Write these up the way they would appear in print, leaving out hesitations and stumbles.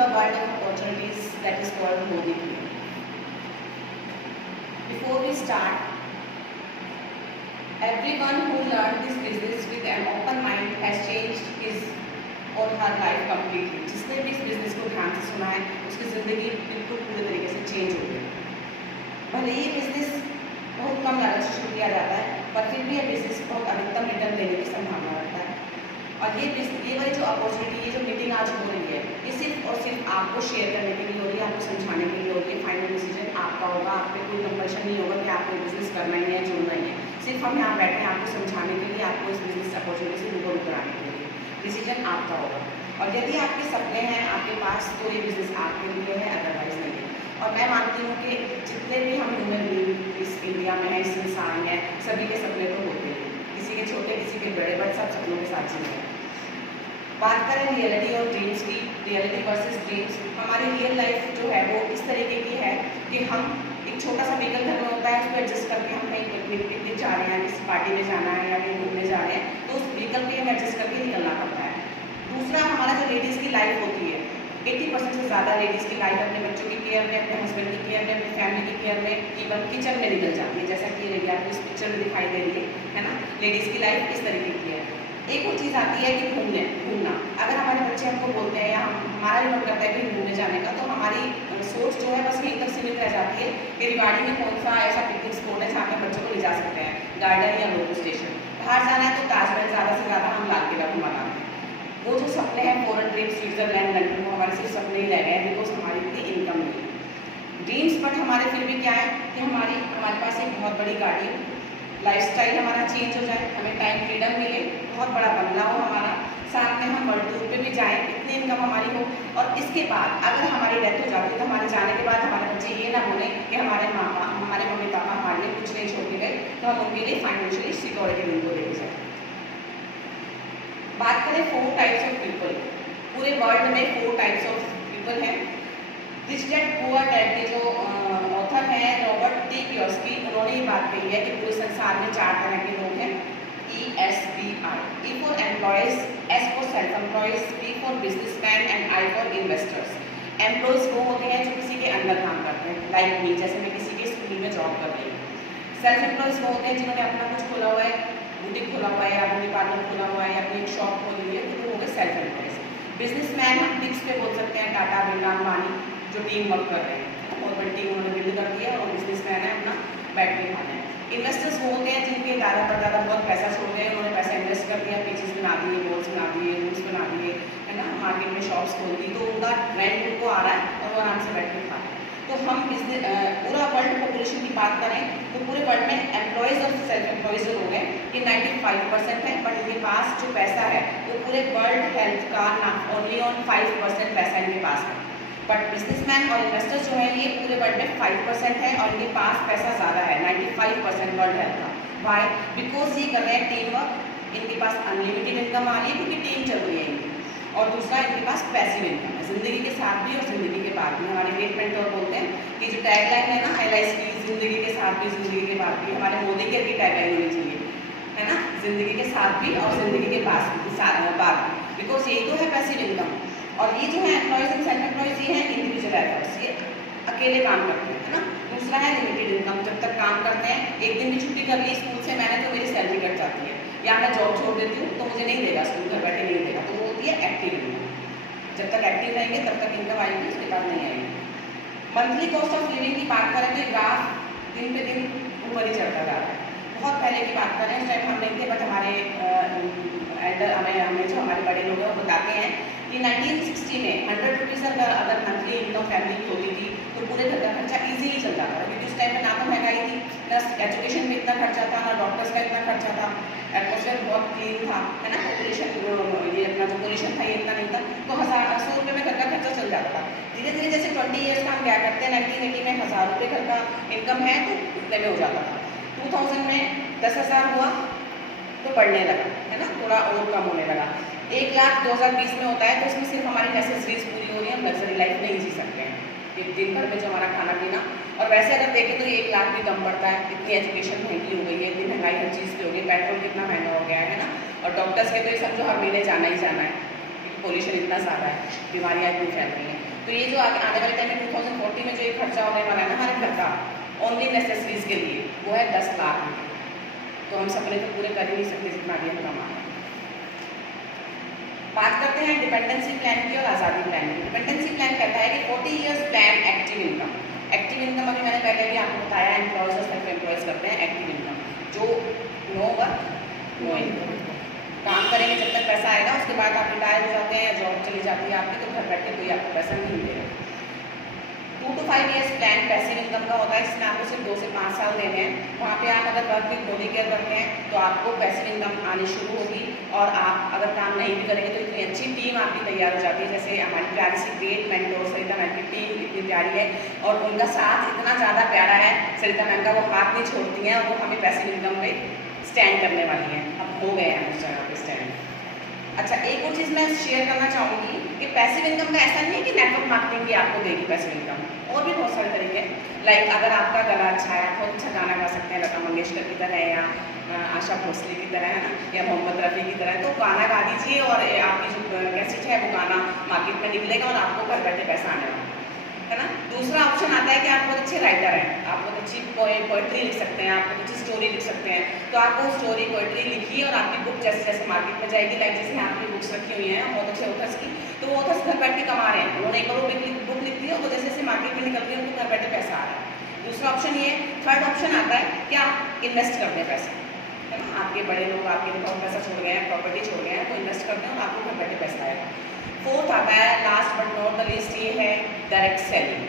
the world of opportunities that is called Modi Queen. Before we start, everyone who learned this business with an open mind has changed his or her life completely. जिसने भी इस business को ध्यान से सुना है उसकी ज़िंदगी बिल्कुल पूरे तरीके से चेंज हो गई। भले ये बिजनेस बहुत कम लागत से शुरू किया जाता है, पर फिर भी ये बिजनेस बहुत अधिकतम रिटर्न देने की संभावना रखता है। और ये वाली जो अपॉर्चुनिटी, ये जो मीटिंग आज हो रही है, ये सिर्फ और सिर्फ आपको शेयर करने के लिए हो रही है, आपको समझाने के लिए हो रही है। फाइनल डिसीजन आपका होगा, आप पे कोई कंपल्शन नहीं होगा कि आपको बिजनेस करना ही है, जुड़ना ही है। सिर्फ हम यहाँ बैठे हैं आपको समझाने के लिए, आपको इस बिजनेस अपॉर्चुनिटी से रूबरू कराने के लिए। डिसीजन आपका होगा, और यदि आपके सपने हैं आपके पास, तो ये बिजनेस आपके लिए है, अदरवाइज नहीं है। और मैं मानती हूँ कि जितने भी हम ह्यूमन बीइंग इस इंडिया में हैं, इस इंसान हैं, सभी के सपने तो होते हैं, किसी के छोटे, किसी के बड़े, बट सब सपनों के साथ जीते हैं। बात करें रियलिटी और ड्रीम्स की, रियलिटी वर्सेस ड्रीम्स, हमारी रियल लाइफ जो है वो इस तरीके की है कि हम एक छोटा सा व्हीकल घर में होता है, उसको एडजस्ट करके हम कहीं पिकनिक जा रहे हैं, किसी पार्टी में जाना है या कहीं घूमने जा रहे हैं, तो उस व्हीकल पे हम एडजस्ट करके निकलना पड़ता है। दूसरा, हमारा जो लेडीज़ की लाइफ होती है, 80% से ज़्यादा लेडीज़ की लाइफ अपने बच्चों की केयर में, अपने हस्बैंड की केयर में, अपनी फैमिली की केयर में, इवन किचन में निकल जाती है, जैसा कि ये आपको इस पिक्चर में दिखाई दे रही है ना। लेडीज़ की लाइफ इस तरीके की है। एक वो चीज़ आती है कि घूमना। अगर हमारे बच्चे हमको बोलते हैं या हमारा भी मन करता है कि घूमने जाने का, तो हमारी सोच जो है बस यहीं तक सीमित रह जाती है कि रिवाड़ी में कौन सा ऐसा पिकनिक स्पॉट है जहाँ पे बच्चों को ले जा सकते हैं, गार्डन या लोकल स्टेशन। बाहर जाना है तो ताजमहल ज़्यादा से ज़्यादा हम लाल किला घुमाना है। वो जो सपने हैं फॉरेन ट्रिप, स्विट्जरलैंड, लंदन, वो हमारे सिर्फ सपने ही रह गए हैं, बिकॉज हमारी इतनी इनकम नहीं है। ड्रीम्स बट हमारे फिर भी क्या है कि हमारे पास एक बहुत बड़ी गाड़ी हो, लाइफस्टाइल हमारा चेंज हो जाए, हमें टाइम फ्रीडम मिले, बहुत बड़ा बंगला हो हमारा, साथ में हम वर्ल्ड टूर पे भी जाएं, इतनी इनकम हमारी हो, और इसके बाद अगर हमारी डेथ हो जाती है तो हमारे जाने के बाद हमारे बच्चे ये ना बोले कि हमारे मम्मी पापा हमारे लिए कुछ नहीं छोड़ के गए, तो हम उनके लिए फाइनेंशियली सिक्योरिटी उनको देके जाए। बात करें 4 टाइप्स ऑफ पीपल, पूरे वर्ल्ड में 4 टाइप्स ऑफ पीपल हैं। रिच डैड पुअर डैड के जो ऑथर हैं रॉबर्ट टी कियोसाकी, उन्होंने ये बात कही है कि पूरे संसार में 4 तरह के लोग हैं। ESBI, E for employees, S for self employees, B for businessman and I for investors. Employees वो होते हैं जो किसी के अंडर काम करते हैं, लाइक मी, जैसे मैं किसी के स्कूल में जॉब कर रही हूँ। सेल्फ एम्प्लॉयज वो होते हैं जिन्होंने अपना कुछ खोला हुआ है, बुटीक खोला हुआ है या ब्यूटी पार्लर खोला हुआ है या अपनी एक शॉप खोली है, तो वो हो गए सेल्फ एम्प्लॉयज। बिजनेसमैन हम टिप्स पे बोल सकते हैं टाटा, बिरला, अंबानी, जो टीम वर्क कर रहे हैं, बहुत बड़ी टीम उन्होंने बिल्ड कर दिया और बिजनेसमैन है, अपना बैठ के खाना है। इन्वेस्टर्स वो होते हैं जिनके ज़्यादा पर ज़्यादा बहुत पैसा छोड़ गए, उन्होंने पैसा इन्वेस्ट कर दिया, पीचेस बना दिए, बॉल्स बना दिए, रूम्स बना दिए, है ना, मार्केट में शॉप्स खोल दी, तो उनका रेंट उनको आ रहा है और वो आराम से बैठ के खा रहे हैं। तो हम पूरा वर्ल्ड पॉपुलेशन की बात करें तो पूरे वर्ल्ड में एम्प्लॉयज़ और सेल्फ एम्प्लॉयज़ जो लोग हैं ये 95% है, बट इनके पास जो पैसा है वो पूरे वर्ल्ड हेल्थ का ना ओनली ऑन 5% पैसा इनके पास है। बट बिजनेसमैन और इन्वेस्टर्स जो है ये पूरे वर्ल्ड में 5% है और इनके पास पैसा ज़्यादा है, 95% वर्ल्ड हेल्थ का। वाई? बिकॉज ये कर रहे हैं टीम वर्क, इनके पास अनलिमिटेड इनकम आ रही है क्योंकि टीम चल रही है इनकी, और दूसरा इनके पास पैसिव इनकम है, ज़िंदगी के साथ भी और ज़िंदगी के बाद भी। हमारे ग्रेट मेंटर बोलते हैं कि जो टैगलाइन है ना LIC की, ज़िंदगी के साथ भी ज़िंदगी के बाद भी, हमारे मोदी की भी टैगलाइन होनी चाहिए, है ना, ज़िंदगी के साथ भी और ज़िंदगी के बाद भी, बिकॉज यही तो है पैसिव इनकम। और ये जो है एम्प्लॉयज़ एंड सेल्फ एम्प्लॉयज़, ये हैं इंडिविजुअल एफर्ट्स, ये अकेले काम करते हैं, है ना। दूसरा है लिमिटेड इनकम, जब तक काम करते हैं, एक दिन भी छुट्टी कर ली स्कूल से मैंने तो मेरी सैलरी कट जाती है, या मैं जॉब छोड़ देती हूँ तो मुझे नहीं देगा स्कूल, घर बैठे नहीं देगा, तो वो होती है एक्टिव इनकम। जब तक एक्टिव रहेंगे तब तक इनकम आएगी, उसके बाद नहीं आएगी। मंथली कॉस्ट ऑफ लिविंग की बात करें तो ग्राफ दिन पे दिन ऊपर ही चढ़ता जा रहा है। बहुत पहले की बात करें, उस टाइम हम नहीं थे, बट हमें जो हमारे बड़े लोग हैं वो बताते हैं कि 1960 में 100 रुपीज़ अगर मंथली इनकम फैमिली की होती थी तो पूरे घर का खर्चा ईजिली चल जाता था, क्योंकि उस टाइम में ना तो महंगाई थी, ना एजुकेशन में इतना खर्चा था, ना डॉक्टर्स का इतना खर्चा था, एटमोसफेयर बहुत क्लीन था, है ना, पॉपुलेशन ये अपना जो पोल्यूशन था ये इतना नहीं था, तो 100 रुपये में घर का खर्चा चल जाता था। धीरे धीरे जैसे 20 ईयर्स का हम क्या करते हैं, 1980 में 1000 रुपये घर का इनकम है तो उतने में हो जाता था। 2000 में 10,000 हुआ तो बढ़ने लगा, है ना, थोड़ा और कम होने लगा। 1 लाख 2020 में होता है तो इसमें सिर्फ हमारी नेसेसरीज पूरी हो रही है, हम लग्जरी लाइफ नहीं जी सकते हैं दिन भर में जो हमारा खाना पीना। और वैसे अगर देखें तो 1 लाख भी कम पड़ता है, इतनी एजुकेशन महंगी हो गई है, इतनी महंगाई हर चीज़ की हो गई, पेट्रोल कितना महंगा हो गया है ना, और डॉक्टर्स के तो ये समझो हर महीने जाना ही जाना है, पोल्यूशन इतना ज़्यादा है, बीमारियाँ इतनी फैल रही हैं। तो ये जो आने वाले टाइम में 2040 में जो ये खर्चा होने वाला है ना हमारे घर का ओनली नेसेसरीज के लिए, वो है 10 लाख रुपये। तो हम सपने तो पूरे कर ही नहीं सकते जितना भी हम कमाएं। बात करते हैं डिपेंडेंसी प्लान की और आज़ादी प्लान की। डिपेंडेंसी प्लान कहता है कि 40 years plan active income. Active income अभी मैंने पहले भी आपको बताया, एम्प्लॉयज़ और सेल्फ एम्प्लॉयज़ करते हैं एक्टिव इनकम, जो नो वर्क नो इनकम, काम करेंगे जब तक पैसा आएगा, उसके बाद आप रिटायर हो जाते हैं, जॉब चली जाती है आपकी, तो घर बैठ के कोई आपको पैसा नहीं देगा। 2 to 5 years plan passive income का होता है, जिसमें आपको सिर्फ 2 से 5 साल देने हैं। वहाँ पे आप अगर वर्क विद बॉडी केयर करते हैं तो आपको पैसिव इनकम आनी शुरू होगी, और आप अगर काम नहीं भी करेंगे तो इतनी अच्छी टीम आपकी तैयार हो जाती है। जैसे हमारी प्यारी सी ग्रेट मेंटोर सरिता मैम की टीम इतनी प्यारी है और उनका साथ इतना ज़्यादा प्यारा है सरिता मैम का, वो हाथ नहीं छोड़ती हैं और वो हमें पैसिव इनकम पे स्टैंड करने वाली हैं। अब हो गए हैं उस जगह पे स्टैंड। अच्छा, एक और चीज़ मैं शेयर करना चाहूँगी कि पैसिव इनकम का ऐसा नहीं है कि नेटवर्क मार्केटिंग भी आपको देगी पैसिव इनकम, और भी बहुत सारे तरीके हैं। लाइक अगर आपका गला अच्छा है, आप बहुत अच्छा गाना गा सकते हैं लता मंगेशकर की तरह या आशा भोसले की तरह, है ना, या मोहम्मद रफ़ी की तरह, तो गाना गा दीजिए और आपकी जो कैसेट है वो गाना मार्केट में निकलेगा और आपको घर बैठे पैसा आने वाला है ना। दूसरा ऑप्शन आता है कि आप बहुत अच्छे राइटर हैं, आप बहुत अच्छी पोएट्री लिख सकते हैं, आप बहुत अच्छी स्टोरी लिख सकते हैं, तो आप वो स्टोरी पोएट्री लिखिए और आपकी बुक जैसे जैसे मार्केट में जाएगी, लाइक जैसे आपकी बुक्स रखी हुई हैं बहुत अच्छे ऑथर्स की, तो वो ऑथर्स घर बैठ के कमा रहे हैं, उन्होंने एक और बुक लिख दी है, वो जैसे जैसे मार्केट में निकल रही है उनको घर बैठे पैसा आ रहा है। दूसरा ऑप्शन ये। थर्ड ऑप्शन आता है कि आप इन्वेस्ट कर दें पैसे, है ना, आपके बड़े लोग आपके बहुत पैसा छोड़ गए हैं, प्रॉपर्टी छोड़ गए हैं, तो इन्वेस्ट कर दें और आपको घर बैठे पैसा आएगा। फोर्थ आता है, last but not the least, ये है डायरेक्ट सेलिंग,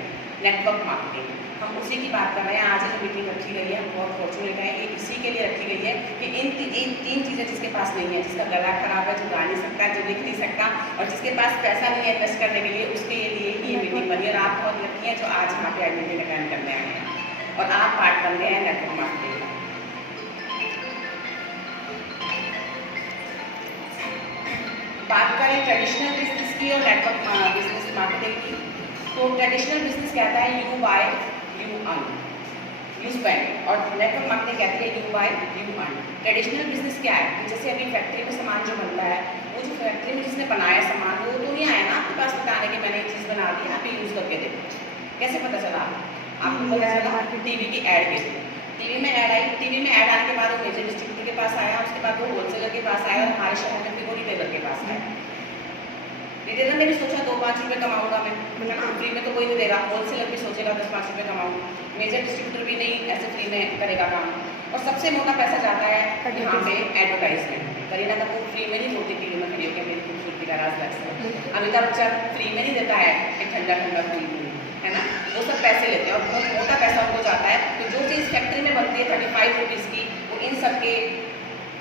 नेटवर्क मार्केटिंग। हम उसी की बात कर रहे हैं। आज जो मीटिंग रखी गई है, हम बहुत फॉर्चुनेट हैं, ये इसी के लिए रखी गई है कि इन 3 चीज़ें जिसके पास नहीं है, जिसका गला खराब है, जो गा नहीं सकता, जो लिख नहीं सकता, और जिसके पास पैसा नहीं है इन्वेस्ट करने के लिए, उसके लिए ही ये मीटिंग बनी। और आप बहुत लकी हैं जो आज यहाँ पे मीटिंग अटेंड करने आए हैं और आप पार्ट बन गए हैं नेटवर्क मार्केटिंग का। बात करें ट्रेडिशनल बिजनेस की और नेटवर्क बिजनेस मार्केटिंग की, तो ट्रेडिशनल बिजनेस कहता है you buy you earn, you spend, और नेटवर्क मार्केटिंग कहती है you buy you earn. Traditional business क्या है? जैसे अभी फैक्ट्री में सामान जो बनता है, वो जो फैक्ट्री में जिसने बनाया सामान, वो तो नहीं आया ना आपके पास बताने कि मैंने एक चीज़ बना दी, आप यूज़ करके देखो। कैसे पता चला आपको? पता चला टीवी की ऐड के थ्रू। टीवी में ऐड आई, टीवी में ऐड आने के बाद वो मेजर डिस्ट्रीब्यूटर के पास आया, उसके बाद वो होलसेलर के पास आया और हमारे शहर में फिर वो रिटेलर के पास आया। रिटेलर ने भी सोचा 2-5 रुपये कमाऊंगा मैं, फ्री में तो कोई नहीं दे रहा। होलसेलर भी सोचेगा 10-5 रुपये कमाऊंगा। मेजर डिस्ट्रीब्यूटर भी नहीं ऐसे फ्री में करेगा काम। और सबसे मोटा पैसा जाता है यहाँ पे एडवर्टाइजमेंट। करीना कपूर फ्री में नहीं बोलती टीवी में खड़ी होकर मेरी खूबसूरती का राज लग। अमिताभ बच्चन फ्री में नहीं देता है कि ठंडा ठंडा फूल, है ना, वो सब पैसे लेते हैं और बहुत मोटा पैसा उनको जाता है। तो जो चीज़ फैक्ट्री में बनती है 35 रुपीज़ की, वो इन सब के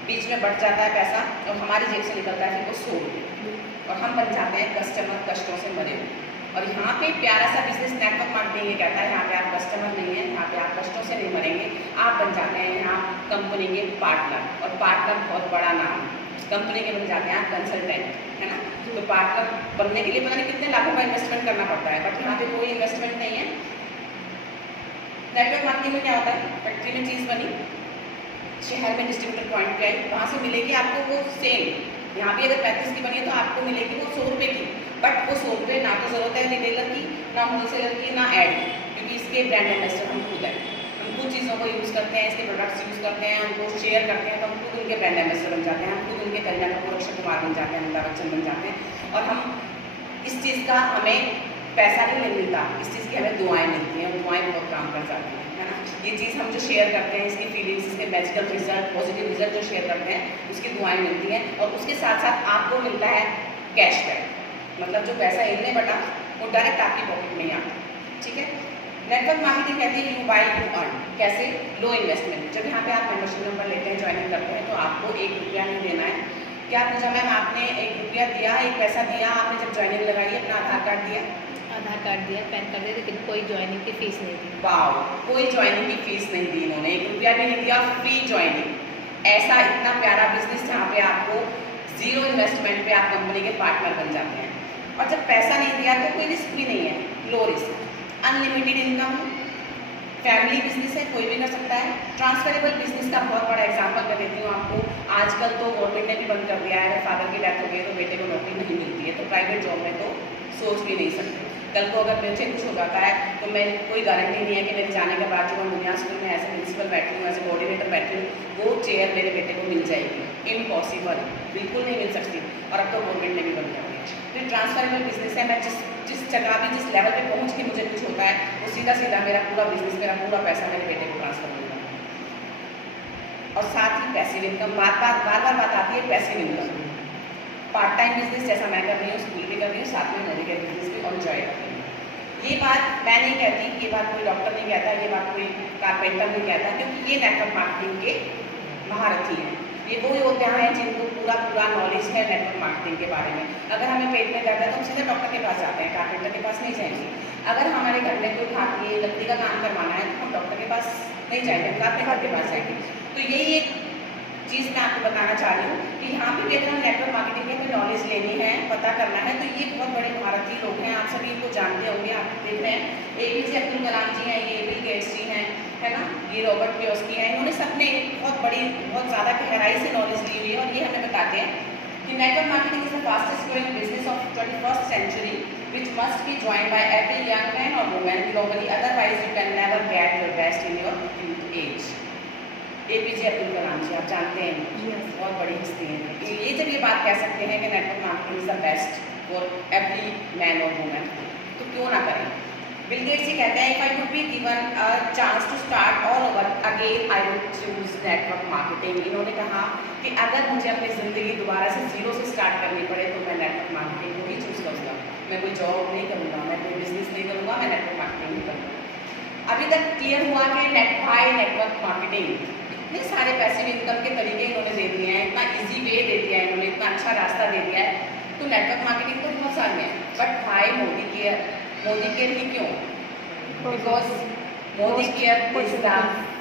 बीच में बढ़ जाता है पैसा और हमारी जेब से निकलता है फिर वो 100 रुपये, और हम बन जाते हैं कस्टमर कष्टों से मरे हुए। और यहाँ पे प्यारा सा बिजनेस नेटवर्क मार्केटिंग ये कहता है, यहाँ पे आप कस्टमर नहीं है, यहाँ पे आप कष्टों से नहीं मरेंगे, आप बन जाते हैं यहाँ कंपनी के पार्टनर। और पार्टनर बहुत बड़ा नाम, कंपनी के बन जाते हैं आप कंसल्टेंट, है ना। तो पार्टनर बनने के लिए पता नहीं कितने लाखों का इन्वेस्टमेंट करना पड़ता है, बट यहाँ पे कोई इन्वेस्टमेंट नहीं है। नेटवर्क मार्केटिंग में क्या होता है? फैक्ट्री में चीज़ बनी, शहर में डिस्ट्रीब्यूटर पॉइंट पे आई, वहाँ से मिलेगी आपको वो सेम। यहाँ भी अगर 35 की बनी है तो आपको मिलेगी वो 100 रुपये की, बट वो 100 रुपये ना तो ज़रूरत है रिटेलर की, ना होलसेलर की, ना ऐड की, क्योंकि इसके ब्रांड एम्बेसडर हम खुद हैं। हम खुद चीज़ों को यूज़ करते हैं, इसके प्रोडक्ट्स यूज़ करते हैं, उनको शेयर करते हैं, तो हम खुद उनके ब्रांड एम्बेसडर बन जाते हैं, हम खुद उनके करीना कपूर, अक्षय कुमार बन जाते हैं, अमिताभ बच्चन बन जाते हैं। और हम इस चीज़ का हमें पैसा नहीं मिलता, इस चीज़ की हमें दुआएँ मिलती हैं, दुआएँ बहुत काम कर जाती हैं, है ना। ये चीज़ हम जो शेयर करते हैं, इसकी फीलिंग्स, इसके मैजिकल रिजल्ट, पॉजिटिव रिजल्ट जो शेयर करते हैं, उसकी दुआएँ मिलती हैं। और उसके साथ साथ आपको मिलता है कैशबैक, मतलब जो पैसा इनने बटा वो डायरेक्ट आपकी पॉकेट में ही आता है, ठीक है। नेटवर्क मार्केटिंग कहते हैं यू बाय यू अर्न। कैसे? Low investment. जब यहाँ पे आप मेंबरशिप नंबर लेते हैं, ज्वाइनिंग करते हैं, तो आपको 1 रुपया नहीं देना है। क्या पूजा मैम, आपने 1 रुपया दिया, एक पैसा दिया आपने जब ज्वाइनिंग लगाई, अपना आधार कार्ड दिया, आधार कार्ड दिया, पैन कार्ड दिया, लेकिन कोई ज्वाइनिंग की फीस नहीं दी। वाओ, कोई ज्वाइनिंग की फीस नहीं दी इन्होंने, 1 रुपया भी नहीं दिया, फ्री ज्वाइनिंग। ऐसा इतना प्यारा बिजनेस जहाँ पे आपको 0 इन्वेस्टमेंट पे आप कंपनी के पार्टनर बन जाते हैं। और जब पैसा नहीं दिया तो कोई रिस्क भी नहीं है, low risk, unlimited income, family business है, कोई भी कर सकता है। ट्रांसफरेबल बिजनेस का बहुत बड़ा एग्जांपल मैं देती हूँ आपको। आजकल तो गवर्नमेंट ने भी बंद कर दिया है, फादर की डेथ हो गई तो बेटे को नौकरी नहीं मिलती है, तो प्राइवेट जॉब में तो सोच भी नहीं सकते। कल को अगर मुझे कुछ हो जाता है तो मैं कोई गारंटी नहीं है कि मेरे जाने के बाद जो मैं दुनिया स्कूल में एज ए प्रिंसिपल बैठी हूँ, एज ए कोऑर्डिनेटर बैठी हूँ, वो चेयर मेरे बेटे को मिल जाएगी। इम्पॉसिबल, बिल्कुल नहीं मिल सकती। और अब तो गवर्नमेंट ने भी बंद कर दिया। फिर ट्रांसफरेबल बिजनेस है, मैं जिस जगह भी जिस लेवल पे पहुँच के मुझे कुछ होता है, वो सीधा सीधा मेरा पूरा बिजनेस, मेरा पूरा पैसा मेरे बेटे को ट्रांसफर हो जाता है। और साथ ही पैसिव इनकम, बार बार बात आती है passive income. Part time business जैसा मैं कर रही हूँ, स्कूल भी कर रही हूँ, साथ में मोदी के बिजनेस भी एंजॉय कर रही हूँ। ये बात मैं नहीं कहती, ये बात कोई डॉक्टर नहीं कहता, ये बात कोई कारपेंटर नहीं कहता, क्योंकि ये नेटवर्क मार्केटिंग के महारथी हैं। ये वो होते हैं जिनको पूरा नॉलेज है नेटवर्क मार्केटिंग के बारे में। अगर हमें पेट में दर्द है तो हम सीधे डॉक्टर के पास जाते हैं, कारपेंटर के पास नहीं जाएंगे। अगर हमारे घर में कोई खाती लकड़ी का काम करवाना है तो हम डॉक्टर के पास नहीं जाएंगे, कारपेंटर के पास जाएंगे। तो यही एक चीज़ मैं आपको बताना चाह रही हूँ कि यहाँ पे भी अगर हम नेटवर्क मार्केटिंग में कोई नॉलेज लेनी है, पता करना है, तो ये बहुत बड़े भारतीय लोग हैं। आप सभी इनको जानते होंगे, आप देख रहे हैं APJ अब्दुल कलाम जी हैं, ये बिल गेट्स जी हैं, है ना, ये रॉबर्ट कियोस्की हैं। इन्होंने सबने बहुत ज़्यादा गहराई से नॉलेज ली हुई है और ये हमें बताते हैं कि network marketing is the fastest growing business of 21st century which must be joined by every young man or woman globally, otherwise you can never get your best in your youth age। APJ Abdul Kalam ji, आप जानते हैं, बहुत बड़ी हस्ती हैं। ये जब ये बात कह सकते हैं कि network marketing is the best for every man और वुमेन, तो क्यों ना करें। बिल गेट्स जी कहते हैं, if I could be given a chance to start all over again I would choose network marketing. इन्होंने कहा कि अगर मुझे अपनी ज़िंदगी दोबारा से जीरो से स्टार्ट करनी पड़े तो मैं नेटवर्क मार्केटिंग को ही चूज़ करूँगा। मैं कोई जॉब नहीं करूँगा, मैं कोई बिजनेस नहीं करूँगा, मैं नेटवर्क मार्केटिंग ही करूँगा। अभी तक क्लियर हुआ कि नेटवर्क मार्केटिंग इतने सारे पैसिव इनकम के तरीके इन्होंने दे दिए हैं, इतना इजी वे दे दिया है इन्होंने, इतना अच्छा रास्ता दे दिया है। तो नेटवर्क मार्केटिंग तो बहुत सारे हैं, बट भाई मोदी केयर ही क्यों? Because Modi care is the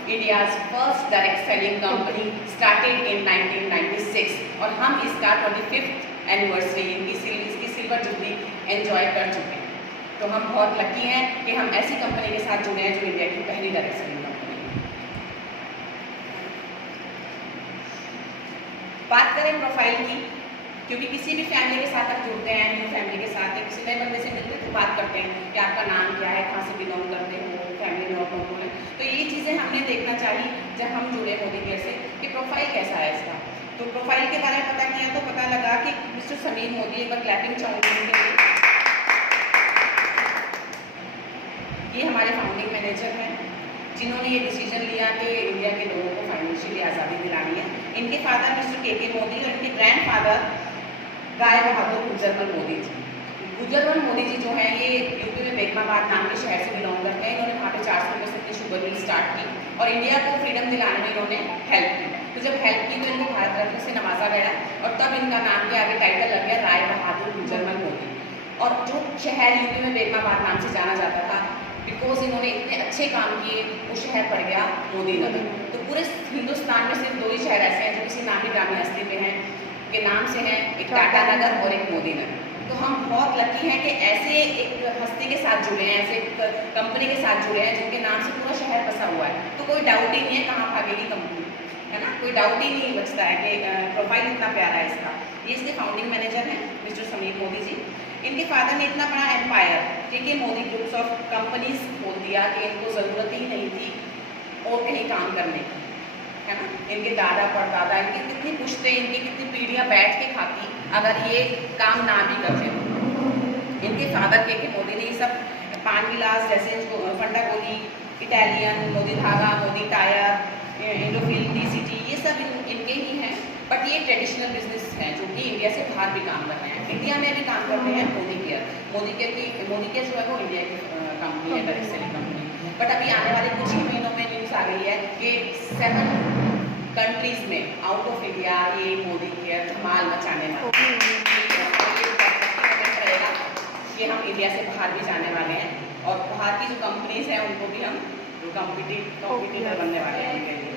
India's first direct selling company, started in 1996 और हम इसका 25th एनिवर्सरी, इसकी सिल्वर जुबली एंजॉय कर चुके हैं। तो हम बहुत लकी हैं कि हम ऐसी कंपनी के साथ जुड़े हैं जो इंडिया की पहली डायरेक्ट सेलिंग कंपनी। बात करें प्रोफाइल की, क्योंकि किसी भी फैमिली के साथ आप जुड़ते हैं, न्यू फैमिली के साथ या किसी नए बंदे से मिलते हैं तो बात करते हैं कि आपका नाम क्या है, कहाँ से बिलोंग करते हो, फैमिली में और कौन कौन है। तो ये चीज़ें हमने देखना चाहिए जब हम जुड़े मोदी केयर से कि प्रोफाइल कैसा है इसका। तो प्रोफाइल के बारे में पता किया तो पता लगा कि मिस्टर समीर मोदी, एक बार क्लैपिंग चाहूँगी उनके लिए। ये हमारे फाउंडिंग मैनेजर हैं जिन्होंने ये डिसीजन लिया कि इंडिया के लोगों को फाइनेंशियली आज़ादी दिलानी है। इनके फादर मिस्टर के मोदी और इनके ग्रैंड फादर राय बहादुर गुजरमल मोदी जी। गुजरमल मोदी जी जो हैं ये यूपी में बेगमाबाद नाम के शहर से बिलोंग करते हैं। इन्होंने वहाँ पे 400 की शुगर मिल स्टार्ट की और इंडिया को फ्रीडम दिलाने में इन्होंने हेल्प की। तो जब हेल्प की तो इनको भारत रत्न से नवाजा गया और तब इनका नाम के आगे टाइटल लग गया राय बहादुर गुजरमल मोदी। और जो शहर यूपी में बेगमाबाद नाम से जाना जाता था, बिकॉज इन्होंने इतने अच्छे काम किए, वो शहर पड़ गया मोदी नगर। तो पूरे हिंदुस्तान में सिर्फ 2 ही शहर ऐसे हैं जो किसी नामी ग्रामी हस्ती पे हैं के नाम से हैं, एक टाटा नगर और एक मोदी नगर। तो हम बहुत लकी हैं कि ऐसे एक हस्ती के साथ जुड़े हैं, ऐसे एक कंपनी के साथ जुड़े हैं जिनके नाम से पूरा शहर बसा हुआ है। तो कोई डाउट ही नहीं है कहाँ भागेगी कंपनी, है ना, कोई डाउट ही नहीं बचता है कि प्रोफाइल इतना प्यारा है इसका। ये इसके फाउंडिंग मैनेजर हैं मिस्टर समीर मोदी जी। इनके फादर ने इतना बड़ा एम्पायर, ठीक है, मोदी ग्रुप्स ऑफ कंपनीज खोल दिया कि इनको ज़रूरत ही नहीं थी और कहीं काम करने की, है ना। इनके दादा परदादा, इनकी कितनी पुश्तें, इनकी कितनी पीढ़ियाँ बैठ के खाती अगर ये काम ना भी करते तो। इनके फादर के मोदी ने ये सब पान गिलास जैसे फंडा गोली, इटालियन, मोदी धागा, मोदी टायर, इंडोफिल, DCT, ये सब इनके ही हैं। बट ये ट्रेडिशनल बिजनेस हैं जो कि इंडिया से बाहर भी काम कर रहे हैं। इंडिया में भी काम करते हैं मोदी केयर जो है वो इंडिया की कंपनी है, डायरेक्ट सेलिंग कंपनी। बट अभी आने वाले कुछ ही महीनों में न्यूज़ आ गई है कि 7 कंट्रीज़ में आउट ऑफ इंडिया ये मोदी केयर धमाल मचाने वाला रहेगा कि हम इंडिया से बाहर भी जाने वाले हैं और बाहर की जो कंपनीज हैं उनको भी हम कॉम्पिटिटर बनने वाले हैं उनके लिए।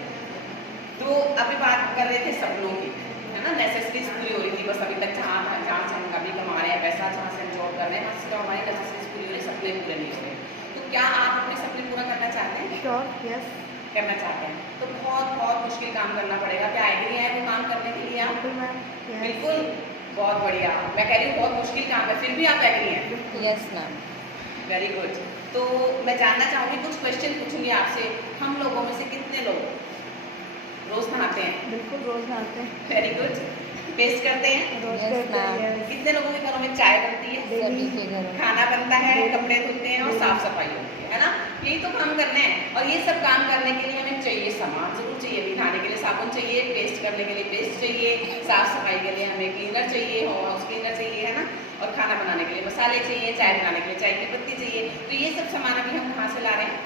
तो अभी बात कर रहे थे सपनों की, है ना, नेसेसरीज पूरी हो रही थी। बस अभी तक जहाँ से हम कभी कमा रहे हैं पैसा, जहाँ से हम जॉब कर रहे हैं वहाँ से हमारी नेसेसरीज पूरी हो रही, सपने पूरे नहीं हो रहे। तो क्या आप अपने सपने पूरा करना चाहते हैं? श्योर, यस, करना चाहते हैं तो बहुत बहुत मुश्किल काम करना पड़ेगा। क्या एग्री है वो काम करने के लिए आप? बिल्कुल मैम, यस, बिल्कुल, बहुत बढ़िया। मैं कह रही हूँ बहुत मुश्किल काम है, फिर भी आप एग्री हैं। बिल्कुल, यस मैम। Very good. तो मैं जानना चाहूँगी, कुछ क्वेश्चन पूछूंगी आपसे। हम लोगों में से कितने लोग रोज नहाते हैं? बिल्कुल रोज नहाते हैं, वेरी गुड। पेस्ट करते हैं? रोज Yes, करते हैं, ma'am. yes, कितने लोगों के घरों में चाय बनती है, सभी के घरों में। खाना बनता है, Daily. कपड़े धुलते हैं और Daily. साफ सफाई होती है ना? यही तो काम करने हैं। और ये सब काम करने के लिए हमें चाहिए सामान जरूर चाहिए। भी नहाने के लिए साबुन चाहिए, पेस्ट करने के लिए पेस्ट चाहिए, साफ सफाई के लिए हमें क्लीनर चाहिए, हाउस क्लीनर चाहिए, है ना? और खाना बनाने के लिए मसाले चाहिए, चाय बनाने के लिए चाय की पत्ती चाहिए। तो ये सब सामान अभी हम कहाँ से ला रहे हैं?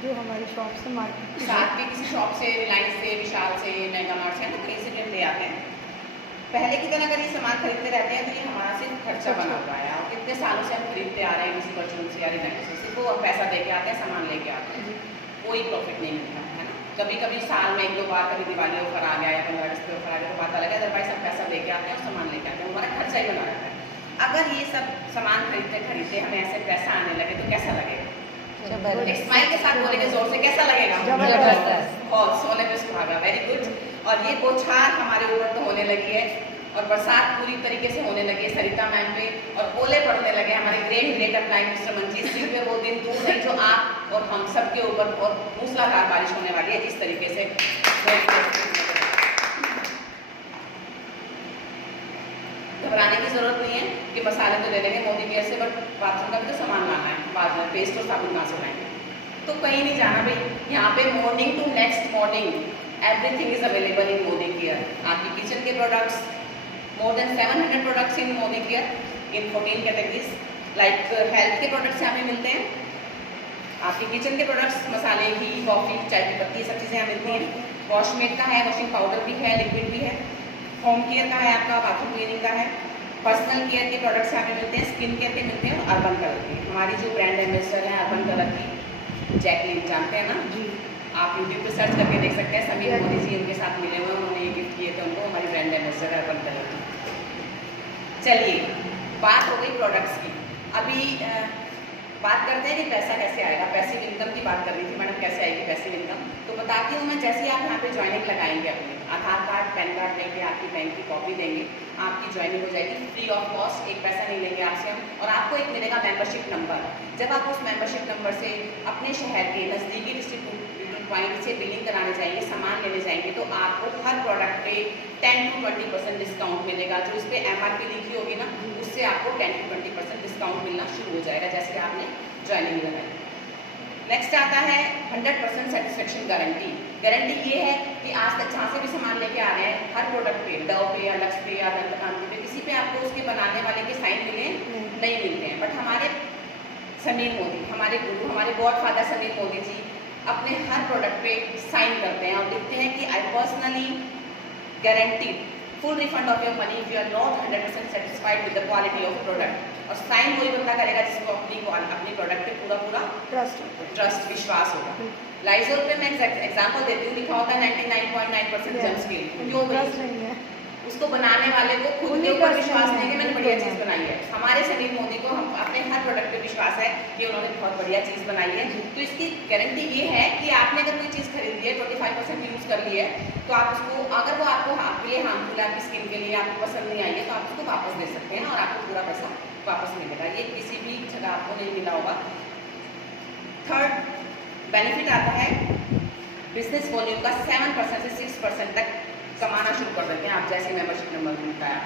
जो हमारी शॉप से मार्केट साथ में किसी शॉप से, रिलायंस से, विशाल से, मेगा मार्ट से, है ना, कहीं से भी ले आते हैं। पहले की तरह अगर ये सामान खरीदते रहते हैं तो ये हमारा सिर्फ खर्चा बना हुआ है। और कितने सालों से हम खरीदते आ रहे हैं किसी परचून से या रिलायंस से, सिर्फ वो पैसा दे के आते हैं, सामान लेके आते हैं, कोई प्रॉफिट नहीं मिलता है ना। कभी कभी साल में 1-2 बार कभी दिवाली ऑफर आ गया या 15 अगस्त पे ऑफर आ गया तो बात अलग है, अदरवाइज सब पैसा दे के आते हैं और सामान लेके आते हैं, हमारा खर्चा ही बना रहता है। अगर ये सब सामान खरीदते खरीदते हमें ऐसे पैसा आने लगे तो कैसा लगेगा? एक स्माइल के साथ बोलेंगे जोर से, कैसा लगेगा? जबरदस्त। और सोने पे सुहागा। Very good. और ये बौछार हमारे ऊपर तो होने लगी है और बरसात पूरी तरीके से होने लगी है सरिता मैम पे, और ओले पड़ने लगे हमारे great upline mister Manjeet Singh पे। वो दिन दूर नहीं जो आप और हम सब के ऊपर और मूसलाधार बारिश होने वाली है जिस तरीके से। घबराने की जरूरत नहीं है कि मसाले तो ले लेंगे मोदी केयर से, बट बाथरूम का भी तो सामान लाना है, बाद में पेस्ट और साबुन कहाँ से लाएंगे? तो कहीं नहीं जाना भाई, यहाँ पे morning to next morning everything is available in Modi care. आपकी किचन के products, more than 700 products in Modi care in 14 categories, like health के प्रोडक्ट्स यहाँ पे मिलते हैं, आपके किचन के प्रोडक्ट्स, मसाले, घी, कॉफ़ी, चाय की पत्ती, सब चीज़ें यहाँ मिलती हैं। वॉशमेट का है, वॉशिंग पाउडर भी है, लिक्विड भी है। होम केयर का है आपका, बाथरूम क्लीनिंग का है। पर्सनल केयर के प्रोडक्ट्स यहाँ पे मिलते हैं, स्किन केयर के मिलते हैं, और अर्बन कलर के। हमारी जो ब्रांड एम्बेसडर है अर्बन कलर की, जैकलिन, जानते हैं ना? जी, आप यूट्यूब पे सर्च करके देख सकते हैं, समीर मोदी जी उनके साथ मिले हुए, उन्होंने ये गिफ्ट किए थे उनको, हमारी ब्रांड एम्बेसडर अर्बन कलर की। चलिए, बात हो गई प्रोडक्ट्स की। अभी बात करते हैं कि पैसा कैसे आएगा। पैसिव इनकम की बात कर रही थी मैडम, कैसे आएगी पैसिव इनकम? तो बताती हूँ मैं। जैसे आप यहाँ पे ज्वाइनिंग लगाएंगे, अपने आधार कार्ड, पैन कार्ड लेंगे, आपकी बैंक की कॉपी देंगे, आपकी ज्वाइनिंग हो जाएगी फ्री ऑफ कॉस्ट। एक पैसा नहीं लेंगे आपसे हम, और आपको एक मिलेगा मेंबरशिप नंबर। जब आप उस मेंबरशिप नंबर से अपने शहर के नज़दीकी डिस्ट्रीब्यूटर पॉइंट से बिलिंग कराने जाएंगे, सामान लेने जाएंगे, तो आपको हर प्रोडक्ट पे 10 to 20% डिस्काउंट मिलेगा। जो इस पर MRP लिखी होगी ना, उससे आपको 10 to 20% डिस्काउंट मिलना शुरू हो जाएगा जैसे आपने ज्वाइनिंग लगाई। नेक्स्ट आता है 100% सेटिस्फेक्शन गारंटी। गारंटी ये है कि आज तक जहाँ से भी सामान लेके आ रहे हैं, हर प्रोडक्ट पे, डव पे या लक्स पे या दंतकांति पे, किसी पे आपको उसके बनाने वाले के साइन मिले नहीं मिलते हैं। बट हमारे समीर मोदी, हमारे गुरु, हमारे गॉड फादर समीर मोदी जी अपने हर प्रोडक्ट पे साइन करते हैं और लिखते हैं कि I personally guaranteed full refund of your money if you are not 100% satisfied with the quality of product. और साइन वही बंदा करेगा जिसको अपनी प्रोडक्ट पे पूरा ट्रस्ट, विश्वास होगा। लाइजोल पे मैं एग्जांपल देती हूँ, लिखा होता है 99.9% जर्म स्केल। क्यों? उसको बनाने वाले को खुद के ऊपर विश्वास नहीं कि मैंने बढ़िया चीज़ बनाई है। हमारे समीर मोदी को हम अपने हर प्रोडक्ट पे विश्वास है कि उन्होंने बहुत बढ़िया चीज़ बनाई है। तो इसकी गारंटी ये है कि आपने अगर कोई चीज़ खरीदी है, 25% यूज़ कर ली है, तो आप उसको, अगर वो आपको आपके लिए हार्मफुल है, आपकी स्किन के लिए आपको पसंद नहीं आई है, तो आप उसको वापस दे सकते हैं और आपको पूरा पैसा वापस मिलेगा। ये किसी भी जगह आपको नहीं मिला होगा। थर्ड बेनिफिट आता है बिजनेस वॉल्यूम का 7% से 6% तक कमाना शुरू कर देते हैं आप जैसे मेंबरशिप नंबर मिलता है।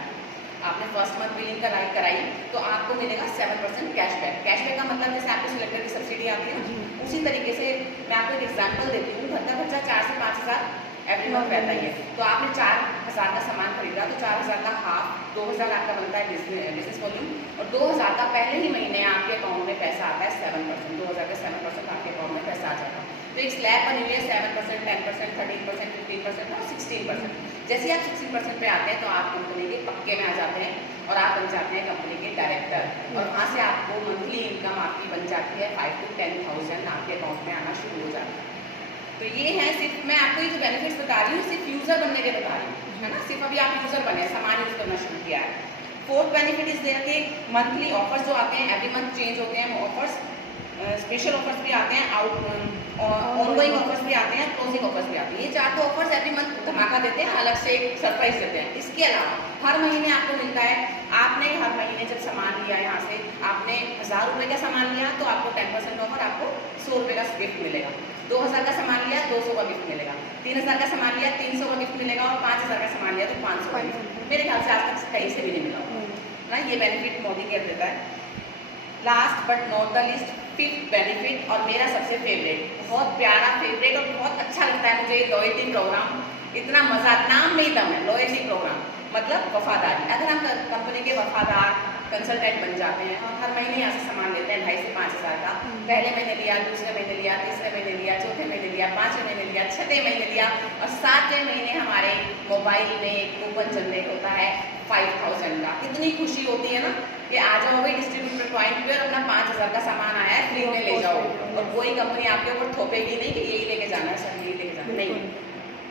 आपने फर्स्ट मंथ बिलिंग कराई तो आपको मिलेगा 7% कैशबैक। कैशबैक का मतलब जैसे आपको सिलेक्टर की सब्सिडी आती है, उसी तरीके से मैं आपको एक एग्जांपल देती हूँ। घर का खर्चा 4 से 5 हज़ार एवरी मंथ रहता ही है, तो आपने 4,000 का सामान खरीदा तो 4,000 का हाफ 2,000 आपका बनता है बिजनेस वॉल्यूम, और 2,000 का पहले ही महीने आपके अकाउंट में पैसा आता है 7%। 2,000 का 7% आपके अकाउंट में पैसा आ जाता है। तो एक स्लैब बनी हुई है 7%, 10%, 13%, 15% और 16%। जैसे आप 16% पे आते हैं तो आप कंपनी के पक्के में आ जाते हैं और आप बन जाते हैं कंपनी के डायरेक्टर, और वहाँ से आपको मंथली इनकम आपकी बन जाती है 5 to 10,000 आपके अकाउंट में आना शुरू हो जाता है। तो ये है, सिर्फ मैं आपको ये जो बेनिफिट्स बता रही हूँ सिर्फ यूज़र बनने के बता रही हूँ, है ना। सिर्फ अभी आप यूज़र बने, सामान यूज़ करना शुरू किया है। फोर्थ बेनिफिट इस देयर के मंथली ऑफर्स जो आते हैं, एवरी मंथ चेंज होते हैं ऑफर्स। स्पेशल ऑफर्स भी आते हैं, ऑनगोइंग ऑफर्स भी आते हैं, क्लोजिंग ऑफर्स भी आते हैं। ये 4 तो ऑफर्स एवरी मंथ धमाका देते हैं, अलग से एक सरप्राइज देते हैं। इसके अलावा हर महीने आपको मिलता है, आपने हर महीने जब सामान लिया यहाँ से, आपने 1000 रुपये का सामान लिया तो आपको 10% ऑफर, आपको 100 रुपये का गिफ्ट मिलेगा। 2000 का सामान लिया 200 का गिफ्ट मिलेगा, 3000 का सामान लिया 300 का गिफ्ट मिलेगा, और 5000 का सामान लिया तो 500 का गिफ्ट। मेरे ख्याल से आज तक कहीं से भी नहीं मिला ना, ये बेनिफिट मोदी केयर देता है। Last but not the list, 5th benefit और मेरा सबसे फेवरेट, बहुत प्यारा फेवरेट और बहुत अच्छा लगता है मुझे लॉयल्टी प्रोग्राम। इतना मजा, नाम में ही दम है लॉयल्टी प्रोग्राम, मतलब वफादारी। अगर हम कंपनी के वफादार कंसल्टेंट बन जाते हैं और हर महीने यहाँ से सामान लेते हैं 2500 से 5000 का, पहले महीने लिया, दूसरे महीने लिया, तीसरे महीने लिया, चौथे महीने लिया, 5वें महीने लिया, 6वें महीने लिया, और 7वें महीने हमारे मोबाइल में कूपन जनरेट होता है 5000 का। कितनी खुशी होती है ना कि आ जाओ भाई डिस्ट्रीब्यूटर पॉइंट पे और अपना 5000 का सामान आया है, फ्री में ले जाओ, और कोई कंपनी आपके ऊपर थोपेगी नहीं कि यही लेके जाना है सर, यही लेके जाना नहीं।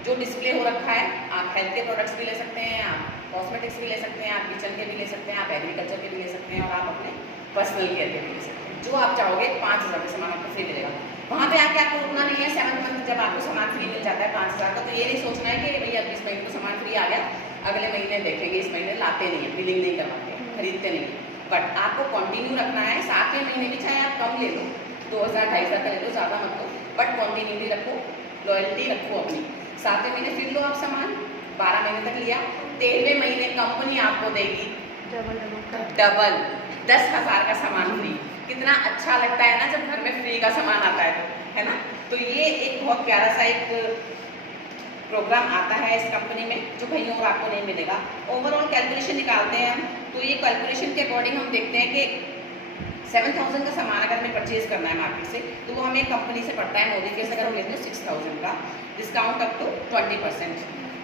जो डिस्प्ले हो रखा है, आप हेल्थ के प्रोडक्ट्स भी ले सकते हैं, आप कॉस्मेटिक्स भी ले सकते हैं, आप किचन के भी ले सकते हैं, आप एग्रीकल्चर के भी ले सकते हैं, और आप अपने पर्सनल केयर के भी ले सकते हैं। जो आप चाहोगे 5000 का सामान आपको फ्री मिलेगा। वहाँ पे आके आपको रुकना नहीं है। 7th मंथ जब आपको सामान फ्री मिल जाता है 5000 का, तो ये नहीं सोचना है कि भैया इस महीने को सामान फ्री आ गया, अगले महीने देखेंगे, इस महीने लाते नहीं है, बिलिंग नहीं करवाते, खरीदते नहीं है। बट आपको कंटिन्यू रखना है। 7वें महीने भी चाहे आप कम ले लो, 2000 2500 का ले लो, ज़्यादा मत लो, बट कंटिन्यूटी रखो, लॉयल्टी रखो अपनी। 7वें महीने फिर लो आप सामान, 12 महीने तक लिया, 13वें महीने कंपनी आपको देगी डबल 10,000 का सामान फ्री। कितना अच्छा लगता है ना जब घर में फ्री का सामान आता है, तो है ना। तो ये एक बहुत प्यारा सा एक प्रोग्राम आता है इस कंपनी में, जो कहीं और आपको नहीं मिलेगा। ओवरऑल कैलकुलेशन निकालते हैं हम, तो ये कैलकुलेशन के अकॉर्डिंग हम देखते हैं कि 7000 का सामान अगर हमें परचेज करना है मार्केट से, तो वो हमें कंपनी से पड़ता है मोदी केयर से, अगर हम लेते हैं 6000 का, डिस्काउंट अप टू 20%,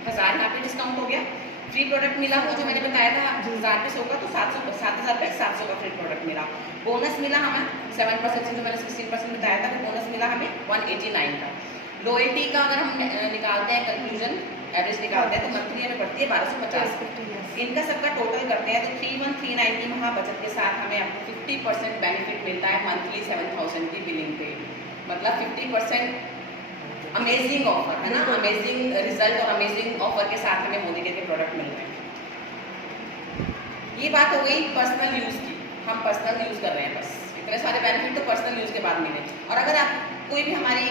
1000 यहाँ पे डिस्काउंट हो गया। फ्री प्रोडक्ट मिला वो जो मैंने बताया था 1000 पे 100 का, तो 7000 पे 700 का फ्री प्रोडक्ट मिला। बोनस मिला हमें 7% से, जो मैंने 16% बताया था, वो बोनस मिला हमें 189 का। लॉयल्टी का अगर हम निकालते हैं कंक्लूजन, एवरेज निकालते हैं, तो मंथली हमें पड़ती है 1250। इनका सबका टोटल करते हैं तो 31,390 महा बचत के साथ हमें आपको 50% बेनिफिट मिलता है मंथली 7000 की बिलिंग पे। मतलब 50% अमेजिंग ऑफर है ना, अमेजिंग रिजल्ट और अमेजिंग ऑफर के साथ हमें मोदी केयर के प्रोडक्ट मिल रहे हैं। ये बात हो गई पर्सनल यूज़ की, हम पर्सनल यूज़ कर रहे हैं, बस इतने सारे बेनिफिट तो पर्सनल यूज़ के बाद मिले। और अगर आप कोई भी हमारी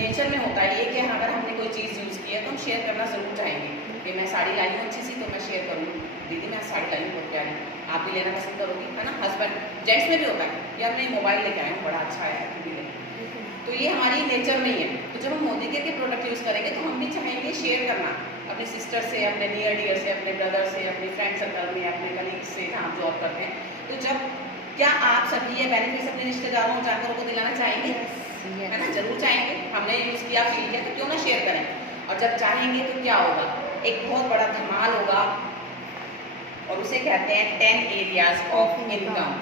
नेचर में होता है ये कि अगर हमने कोई चीज़ यूज़ की है तो हम शेयर करना ज़रूर चाहेंगे कि मैं साड़ी लाई हूँ अच्छी सी, तो मैं शेयर करूँ, दीदी मैं साड़ी लाई हूँ बहुत प्यारी, आप भी लेना पसंद करोगी, है ना। हस्बैंड जेंट्स में भी होता है, यार मैं मोबाइल लेके आया हूँ बड़ा अच्छा है, आप भी लें, तो ये हमारी नेचर में ही है। तो जब हम मोदी केयर के प्रोडक्ट यूज़ करेंगे तो हम भी चाहेंगे शेयर करना अपनी सिस्टर से, अपने नियर डियर से, अपने ब्रदर से, अपने फ्रेंड सर्कल में, अपने कलीग से जहाँ आप जॉब करते हैं। तो जब क्या आप सभी ये बेनिफिट्स अपने रिश्तेदारों जानकारों को दिलाना चाहेंगे? है ना, जरूर चाहेंगे। हमने यूज़ किया, फील किया, तो क्यों ना शेयर करें। और जब चाहेंगे तो क्या होगा, एक बहुत बड़ा धमाल होगा, और उसे कहते हैं 10 एरियाज ऑफ इनकम।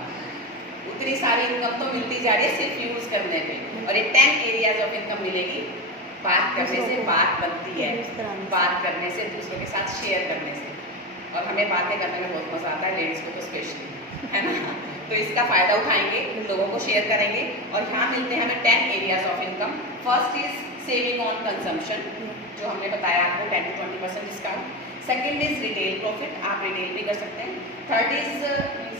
उतनी सारी इनकम तो मिलती जा रही है सिर्फ यूज़ करने पे, और ये 10 एरियाज ऑफ इनकम मिलेगी बात करने से। बात बनती है बात करने से, दूसरों के साथ शेयर करने से, और हमें बातें करने में बहुत मज़ा आता है, लेडीज़ को तो स्पेशली, है ना। तो इसका फ़ायदा उठाएंगे, लोगों को शेयर करेंगे, और यहाँ मिलते हैं हमें 10 areas of income. First is saving on consumption, जो हमने बताया आपको 10 to 20% discount. Second is retail profit, आप रिटेल भी कर सकते हैं। Third is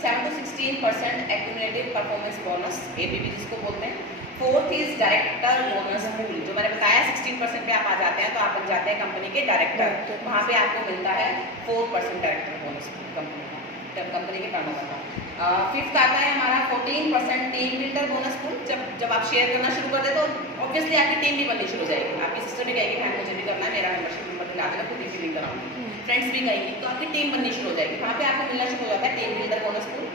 7 to 16% accumulative performance bonus, APB जिसको बोलते हैं। Fourth is director bonus pool, जो मैंने बताया 16% पे आप आ जाते हैं तो आप बन जाते हैं कंपनी के डायरेक्टर, वहाँ पे आपको मिलता है 4% डायरेक्टर बोनस कंपनी का, कंपनी के टर्नओवर का। फिफ्थ आता है हमारा 14% टीम बिल्डर बोनस पूल। जब आप शेयर करना शुरू कर दे तो ऑब्वियसली आपकी टीम भी बननी शुरू हो जाएगी। आपकी सिस्टर भी कहेगी भाई मुझे भी करना है, मेरा मेंबरशिप नंबर दिला देना, खुद ही फिलिंग कराऊंगी। फ्रेंड्स भी कहेंगी, तो आपकी टीम बननी शुरू हो जाएगी, वहाँ पे आपको मिलना शुरू हो जाता है टीम बिल्डर बोनस पूल।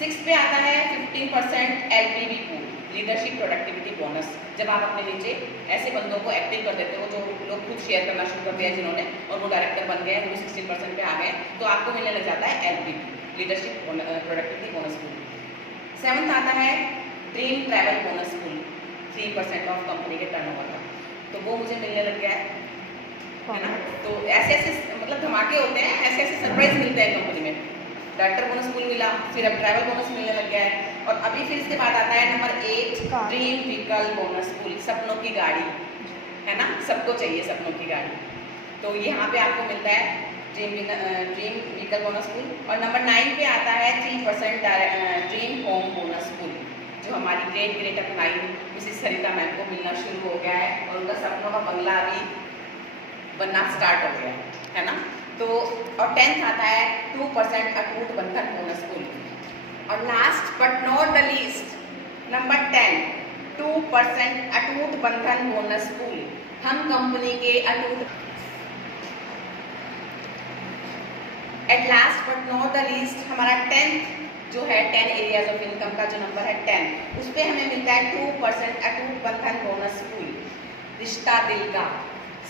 6 पे आता है 15% LPB pool, leadership productivity bonus. जब आप अपने नीचे ऐसे बंदों को एक्टिव कर देते हो जो लोग खुद शेयर करना शुरू करते हैं, जिन्होंने और वो डायरेक्टर बन गए, वो 16% पे आ गए, तो आपको मिलने लग जाता है LPB, leadership productivity bonus pool. 7th आता है dream travel bonus pool, 3% of company के टर्नओवर का, तो वो मुझे मिलने लग गया है ना। तो ऐसे ऐसे मतलब धमाके होते हैं, ऐसे ऐसे सरप्राइज मिलते हैं कंपनी में। डायरेक्टर बोनस पूल मिला, फिर अब ट्रैवल बोनस मिलने लग गया है, और अभी अभी फिर इसके बाद आता है number 8 car. Dream vehicle bonus pool, सपनों की गाड़ी, है ना, सबको चाहिए सपनों की गाड़ी। तो यहाँ पे आपको मिलता है ड्रीम व्हीकल बोनस पूल। और नंबर 9 पे आता है 3% ड्रीम होम बोनस पूल, जो हमारी ग्रेट अपनाई मिसेस सरिता मैम को मिलना शुरू हो गया है और उनका सपनों का बंगला अभी बनना स्टार्ट हो गया है ना। तो और 10th आता है 2% अटूट बंधन बोनस पूल। और last but not the least number 10 2% अटूट बंधन बोनस पूल। हम कंपनी के अटूट at last but not the least हमारा 10th जो है 10 एरियाज ऑफ इनकम का जो नंबर है 10, उस पर हमें मिलता है 2% अटूट बंधन बोनस पूल। रिश्ता दिल का,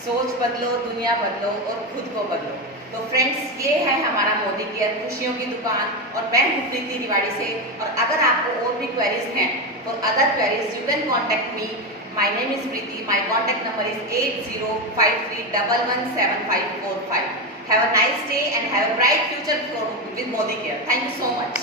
सोच बदलो, दुनिया बदलो और खुद को बदलो। तो फ्रेंड्स, ये है हमारा मोदी केयर खुशियों की दुकान और मैं हूँ प्रीति रिवाड़ी से। और अगर आपको और भी क्वेरीज हैं और other queries you can contact me. My name is Preeti, my contact number is 8053117545। Have a nice day and have a bright future with Modi Care. Thank you so much.